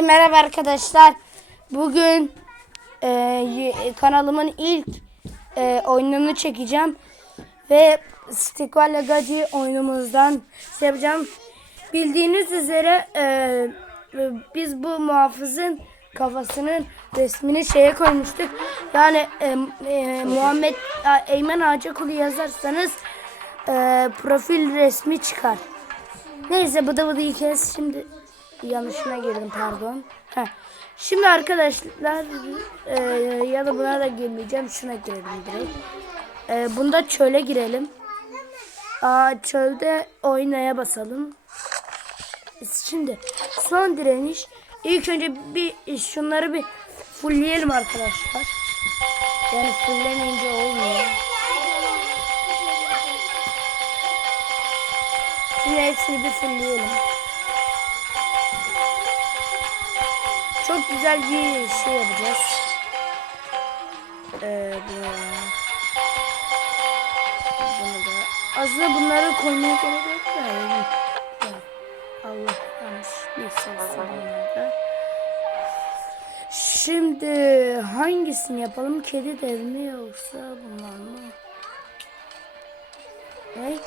Herkese merhaba arkadaşlar. Bugün e, kanalımın ilk e, oyununu çekeceğim. Ve Stikval Gaci oyunumuzdan şey yapacağım. Bildiğiniz üzere e, e, biz bu muhafızın kafasının resmini şeye koymuştuk. Yani e, e, Muhammed Eymen Ağacakulu yazarsanız e, profil resmi çıkar. Neyse bu da bu da kes şimdi yanlışına girdim pardon. Heh. Şimdi arkadaşlar e, ya da buna da girmeyeceğim şuna girelim direkt. E, bunda çöle girelim. Aa, çölde oynaya basalım. Şimdi son direniş. İlk önce bir şunları bir fullleyelim arkadaşlar. Yani fullemeyince olmuyor. Şimdi hepsini bir fullleyelim. Çok güzel bir şey yapacağız. Ee, bu, bunu da. Aslında bunları koymaya gerek yok da. Yani. Ya, Allah yanlış. Neyse olsun bunlar da. Şimdi hangisini yapalım? Kedi dev mi yoksa bunlar mı? Ne?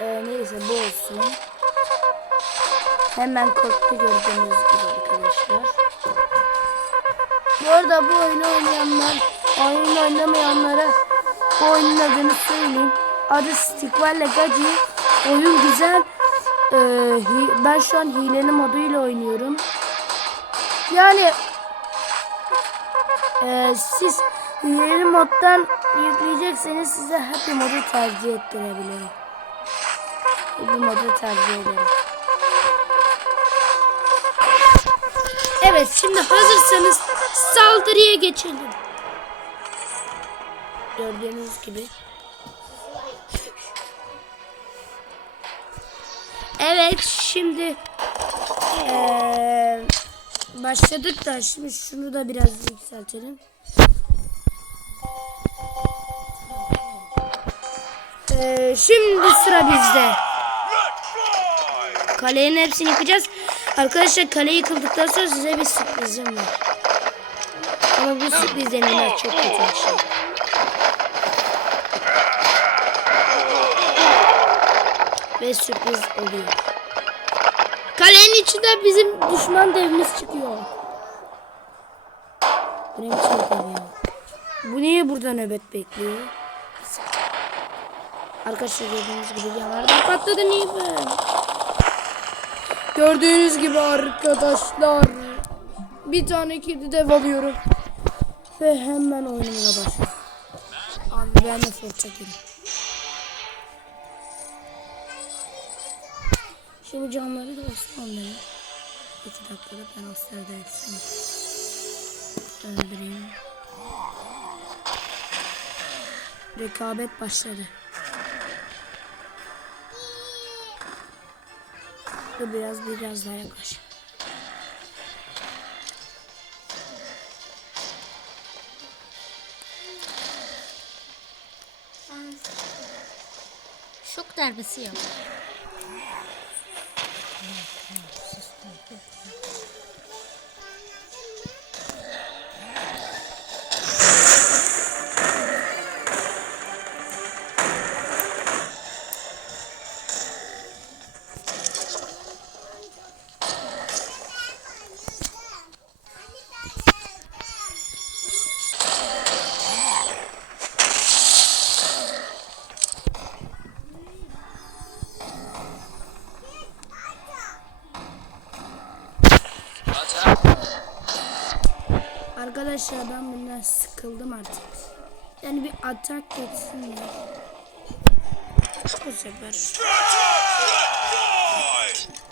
Ee, neyse bu olsun. Hemen korktu gördüğünüz gibi arkadaşlar. Bu arada bu oyunu oynayanlar, oyun oynamayanlara bu oyunun adını söyleyeyim. Adı Stikval Gaci. Oyun güzel. Ee, ben şu an hileli moduyla oynuyorum. Yani e, siz hileli moddan yükleyecekseniz size happy modu tercih ettirebilirim. Happy modu tercih ederim. Evet şimdi hazırsanız saldırıya geçelim. Gördüğünüz gibi. Evet şimdi eee, başladık da şimdi şunu da biraz yükseltelim. Eee, şimdi sıra bizde. Kalenin hepsini yıkacağız. Arkadaşlar kale yıkıldıktan sonra size bir sürprizim var. Ama bu sürprizlerimler çok kötü bir şey. Ve sürpriz oluyor. Kalenin içinden bizim düşman devimiz çıkıyor. Bu ne biçim ya? Bu niye burada nöbet bekliyor? Arkadaşlar gördüğünüz gibi yanlardan patladı niye böyle? Gördüğünüz gibi arkadaşlar bir tane kedi dev alıyorum ve hemen oyunumuza başlıyorum. Abi ben de fırça. Şimdi camları da onları. İki dakikada ben Asya'da hepsini öldüreyim. Rekabet başladı. Dur biraz biraz daha yaklaş. Şok darbesi yap. Arkadaşlar ben bundan sıkıldım artık. Yani bir atak geçsinler. Bu sefer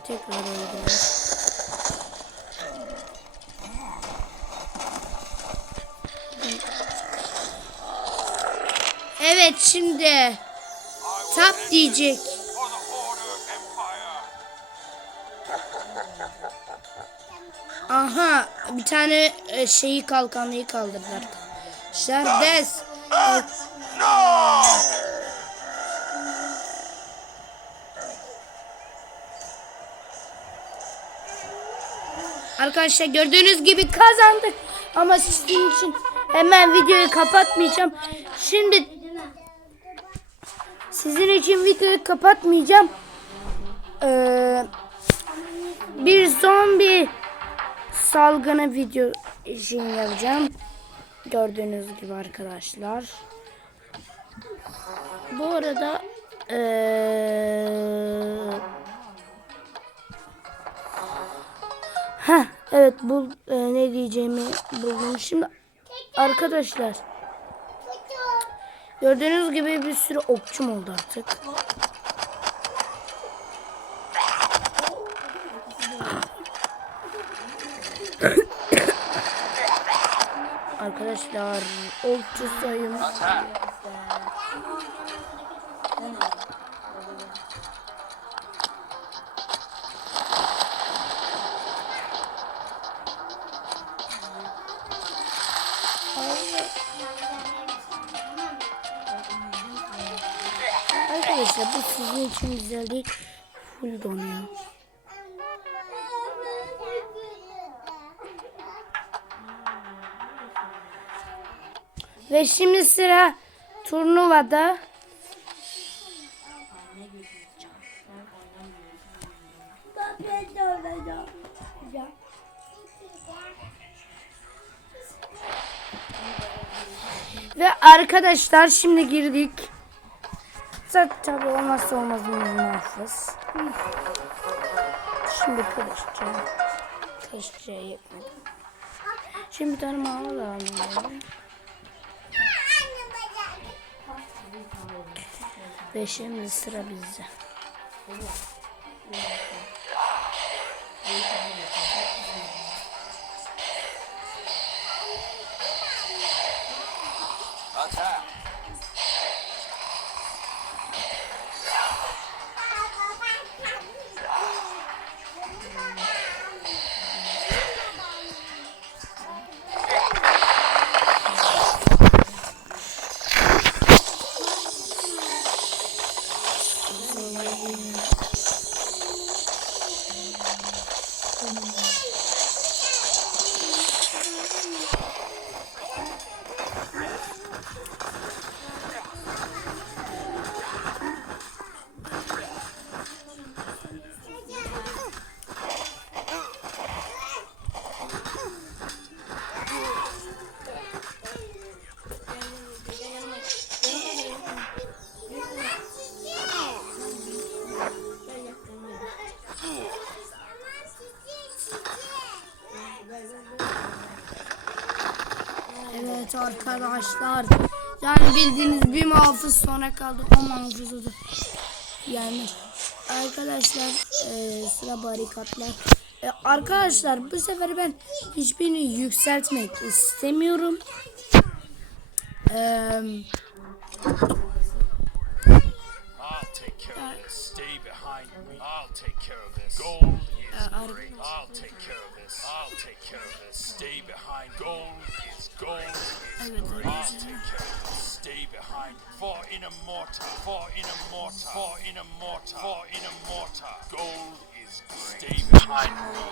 tekrar öldüler. Evet şimdi tap diyecek. bir tane e, şeyi kalkanlıyı kaldırdılar. Şerdes. No. Arkadaşlar gördüğünüz gibi kazandık. Ama sizin için hemen videoyu kapatmayacağım. Şimdi sizin için videoyu kapatmayacağım. Salgını video için yapacağım. Gördüğünüz gibi arkadaşlar. Bu arada ee, Ha evet bu e, ne diyeceğimi buldum. Şimdi arkadaşlar gördüğünüz gibi bir sürü okçum oldu artık. Arkadaşlar okçu sayım Arkadaşlar bu sizin için güzel değil. Full donuyor. Ve şimdi sıra turnuvada. Ve arkadaşlar şimdi girdik. Tabi olmazsa olmazımız muhafız. Şimdi. Karıştıracağım yetmedi. Şimdi bir tane mağara alalım. Ve şimdi sıra bizde. Attack! Arkadaşlar. Yani bildiğiniz bir muhafız sonra kaldı. O muhafız oldu. Yani arkadaşlar e, sıra barikatlar. E, arkadaşlar bu sefer ben hiçbirini yükseltmek istemiyorum. Eee take care of this. Stay behind me. I'll take care of this. Gold is great. I'll take care of this. I'll take care of this. Stay behind. Gold is gold is great. I'll take care of this. Stay behind. For in a mortar. For in a mortar. For in a mortar. For in a mortar. Gold is great. Stay behind me.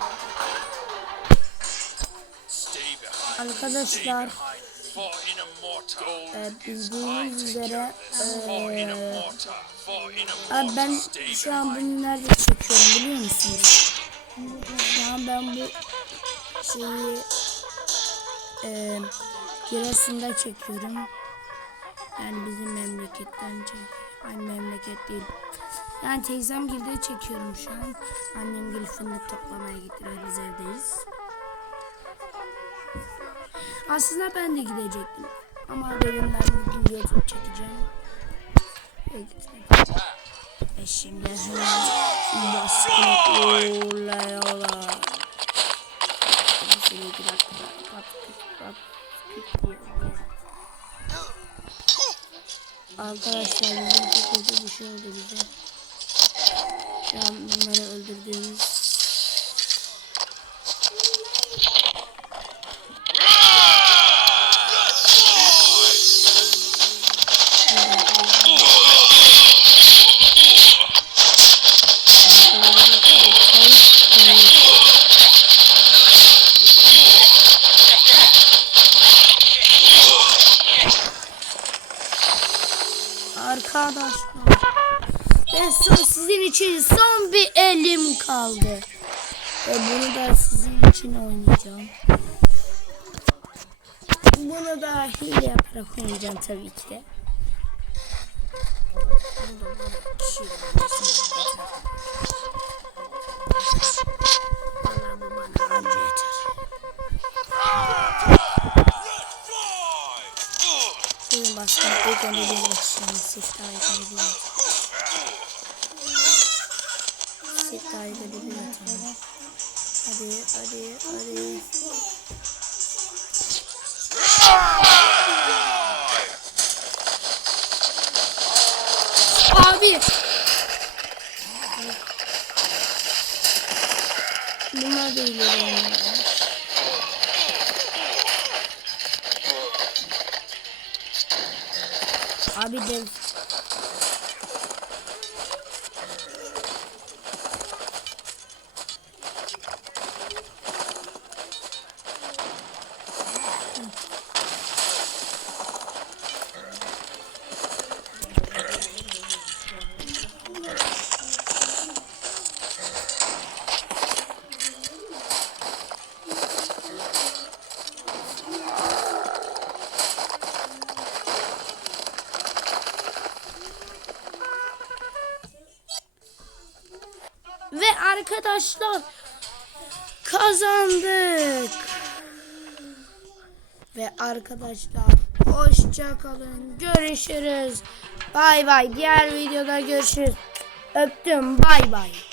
Stay behind. Stay arkadaşlar behind. E, bildiğiniz üzere e, ben şu an bunu nerede çekiyorum biliyor musunuz? Şu an ben bu şeyi e, Giresun'da çekiyorum. Yani bizim memleketten çek. Aynı memleket değil. Yani teyzem girdi çekiyorum şu an. Annem gül fındık toplamaya gidiyor. Biz evdeyiz. Aslında ben de gidecektim. Ama ben bugün YouTube çekeceğim. Ve gitmedim. E şimdi baskın oluyorlar. Şimdi bir dakika. Pat, küt diye. Arkadaşlar bizim bir şey oldu bize. Şu an bunları arkadaşlar. Ben son sizin için son bir elim kaldı. Ve bunu da sizin için oynayacağım. Bunu da hile yaparak oynayacağım tabii ki de. Bunu da, bunu da, Hadi hadi hadi. Abi. Bunlar da ileri. Abi dev. Ve arkadaşlar kazandık. Ve arkadaşlar hoşça kalın. Görüşürüz. Bay bay. Diğer videoda görüşürüz. Öptüm. Bay bay.